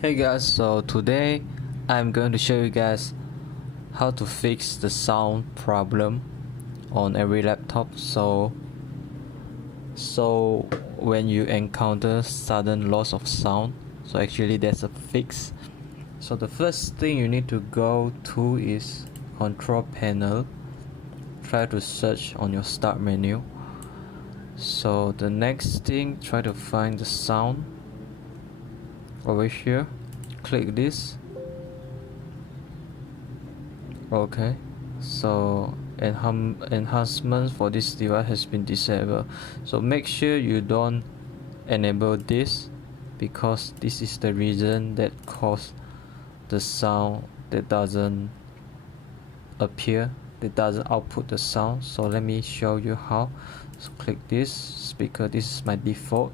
Hey guys, so today I'm going to show you guys how to fix the sound problem on every laptop. So when you encounter sudden loss of sound, so actually there's a fix. So the first thing you need to go to is control panel. Try to search on your start menu. So the next thing, try to find the sound over here. Click this. Okay, so enhancement for this device has been disabled. So make sure you don't enable this, because this is the reason that caused the sound that doesn't appear, that doesn't output the sound. So let me show you how. So click this speaker. This is my default.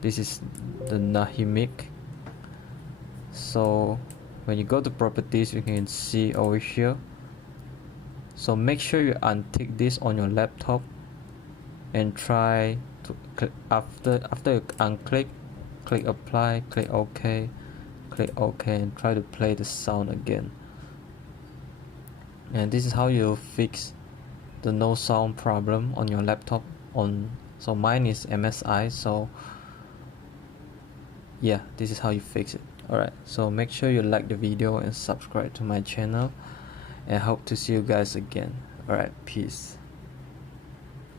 This is the nahimic. So when you go to properties, you can see over here. So make sure you untick this on your laptop and try to click after you unclick, click apply, click OK, and try to play the sound again. And this is how you fix the no sound problem on your laptop. So mine is MSI, so yeah, this is how you fix it. Alright, so make sure you like the video and subscribe to my channel, and hope to see you guys again. Alright, peace.